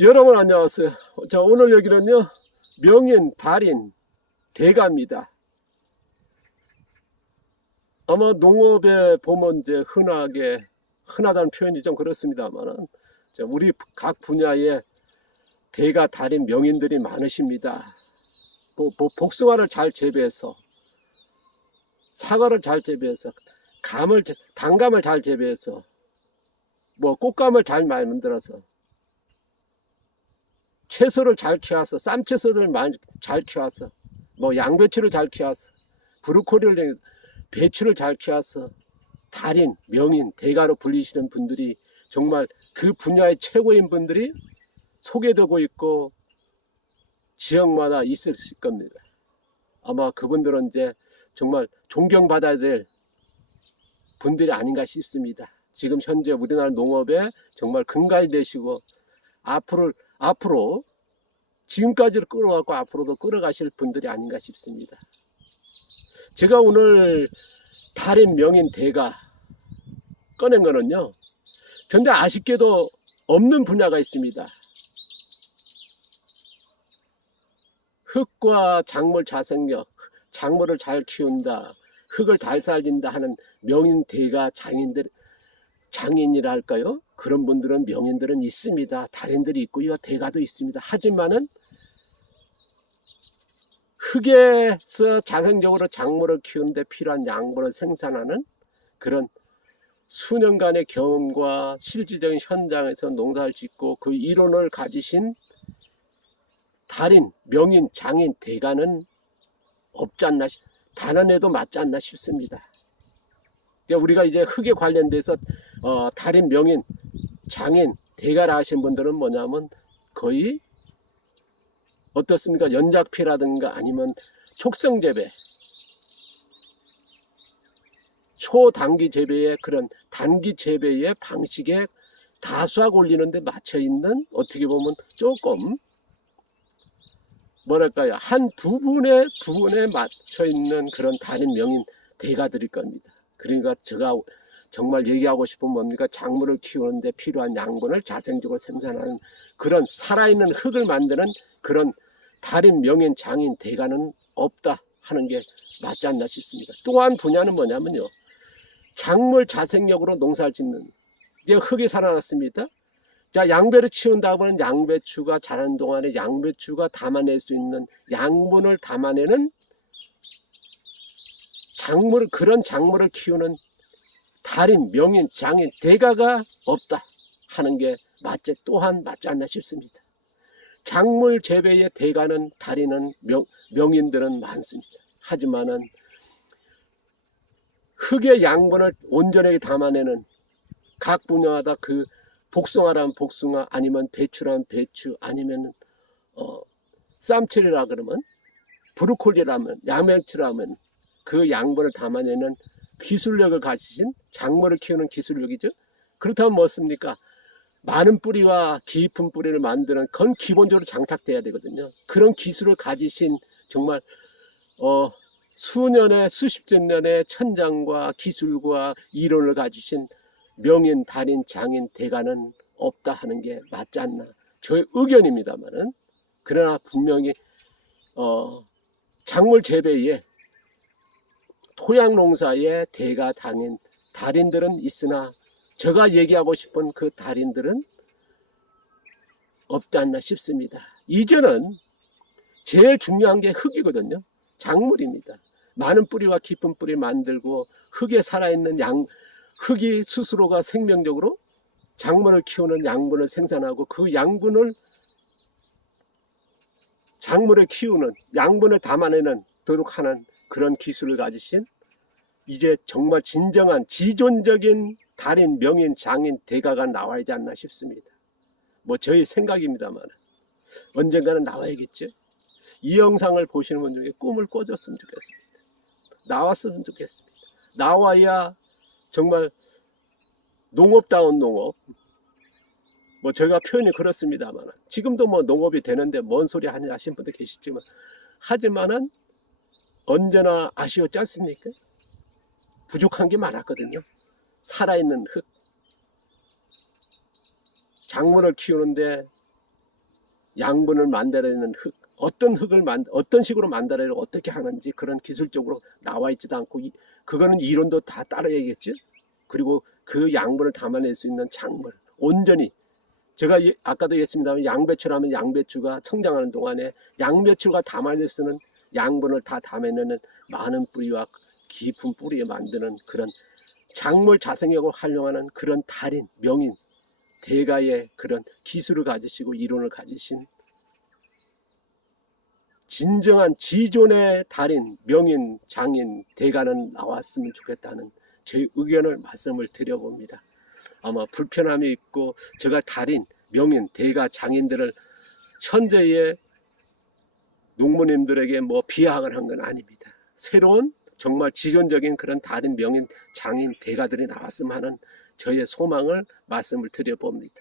여러분 안녕하세요. 자 오늘 여기는요 명인 달인 대가입니다. 아마 농업에 보면 이제 흔하게 흔하다는 표현이 좀 그렇습니다만은 우리 각 분야에 대가 달인 명인들이 많으십니다. 뭐, 뭐 복숭아를 잘 재배해서 사과를 잘 재배해서 감을 재- 단감을 잘 재배해서 뭐 꽃감을 잘 만들어서 채소를 잘 키워서 쌈채소를 잘 키워서 뭐 양배추를 잘 키워서 브로콜리를 배추를 잘 키워서 달인 명인 대가로 불리시는 분들이 정말 그 분야의 최고인 분들이 소개되고 있고 지역마다 있을 겁니다. 아마 그분들은 이제 정말 존경받아야 될 분들이 아닌가 싶습니다. 지금 현재 우리나라 농업에 정말 근간이 되시고 앞으로 앞으로 지금까지를 끌어갖고 앞으로도 끌어가실 분들이 아닌가 싶습니다. 제가 오늘 달인 명인 대가 꺼낸 거는요. 전데 아쉽게도 없는 분야가 있습니다. 흙과 작물 자생력, 작물을 잘 키운다, 흙을 잘 살린다 하는 명인 대가 장인들, 장인이랄까요? 그런 분들은 명인들은 있습니다. 달인들이 있고요. 대가도 있습니다. 하지만은 흙에서 자생적으로 작물을 키우는데 필요한 양분을 생산하는 그런 수년간의 경험과 실질적인 현장에서 농사를 짓고 그 이론을 가지신 달인, 명인, 장인, 대가는 없지 않나, 싶- 단언해도 맞지 않나 싶습니다. 그러니까 우리가 이제 흙에 관련돼서 어, 달인, 명인, 장인, 대가를 하신 분들은 뭐냐면 거의 어떻습니까? 연작피라든가 아니면 촉성 재배, 초단기 재배의 그런 단기 재배의 방식에 다수학 올리는데 맞춰 있는 어떻게 보면 조금 뭐랄까요 한 부분의 부분에 맞춰 있는 그런 달인 명인 대가들일 겁니다. 그러니까 제가 정말 얘기하고 싶은 뭡니까 작물을 키우는데 필요한 양분을 자생적으로 생산하는 그런 살아있는 흙을 만드는 그런 달인 명인 장인 대가는 없다 하는 게 맞지 않나 싶습니다. 또한 분야는 뭐냐면요 작물 자생력으로 농사를 짓는 이게 흙이 살아났습니다. 자, 양배를 키운다고 하면 양배추가 자라는 동안에 양배추가 담아낼 수 있는 양분을 담아내는 작물, 그런 작물을 키우는 달인, 명인, 장인, 대가가 없다 하는 게 맞지, 또한 맞지 않나 싶습니다. 작물 재배의 대가는 달인은 명, 명인들은 많습니다. 하지만은 흙의 양분을 온전하게 담아내는 각 분야마다 그 복숭아라면 복숭아 아니면 배추라면 배추 아니면 어, 쌈채리라 그러면 브로콜리라면 양배추라면 그 양분을 담아내는 기술력을 가지신 작물을 키우는 기술력이죠. 그렇다면 뭐습니까? 많은 뿌리와 깊은 뿌리를 만드는 건 기본적으로 장착돼야 되거든요. 그런 기술을 가지신 정말 어, 수년의 수십여 년의 천장과 기술과 이론을 가지신 명인, 달인, 장인, 대가는 없다 하는 게 맞지 않나. 저의 의견입니다만은 그러나 분명히 어, 작물 재배에 토양 농사에 대가, 당인, 달인들은 있으나 제가 얘기하고 싶은 그 달인들은 없지 않나 싶습니다. 이제는 제일 중요한 게 흙이거든요. 작물입니다. 많은 뿌리와 깊은 뿌리 만들고 흙에 살아있는 양, 흙이 스스로가 생명적으로 작물을 키우는 양분을 생산하고 그 양분을 작물을 키우는 양분을 담아내는 도록 하는 그런 기술을 가지신 이제 정말 진정한 지존적인 달인, 명인, 장인, 대가가 나와야지 않나 싶습니다. 뭐 저희 생각입니다만 언젠가는 나와야겠죠. 이 영상을 보시는 분 중에 꿈을 꿔줬으면 좋겠습니다. 나왔으면 좋겠습니다. 나와야 정말 농업다운 농업. 뭐 저희가 표현이 그렇습니다만 지금도 뭐 농업이 되는데 뭔 소리 하냐 하신 분도 계시지만 하지만은 언제나 아쉬웠지 않습니까? 부족한 게 많았거든요. 살아있는 흙. 작물을 키우는데 양분을 만들어내는 흙, 어떤 흙을 만 어떤 식으로 만들어야 어떻게 하는지 그런 기술적으로 나와 있지도 않고 이- 그거는 이론도 다 따라야겠죠. 그리고 그 양분을 담아낼 수 있는 작물 온전히 제가 예- 아까도 얘기했습니다만 양배추라면 양배추가 성장하는 동안에 양배추가 담아낼 수 있는 양분을 다 담아내는 많은 뿌리와 깊은 뿌리에 만드는 그런 작물 자생력을 활용하는 그런 달인 명인 대가의 그런 기술을 가지시고 이론을 가지신 진정한 지존의 달인, 명인, 장인, 대가는 나왔으면 좋겠다는 제 의견을 말씀을 드려봅니다. 아마 불편함이 있고 제가 달인, 명인, 대가, 장인들을 현재의 농부님들에게 뭐 비하를 한 건 아닙니다. 새로운 정말 지존적인 그런 달인, 명인, 장인, 대가들이 나왔으면 하는 저의 소망을 말씀을 드려봅니다.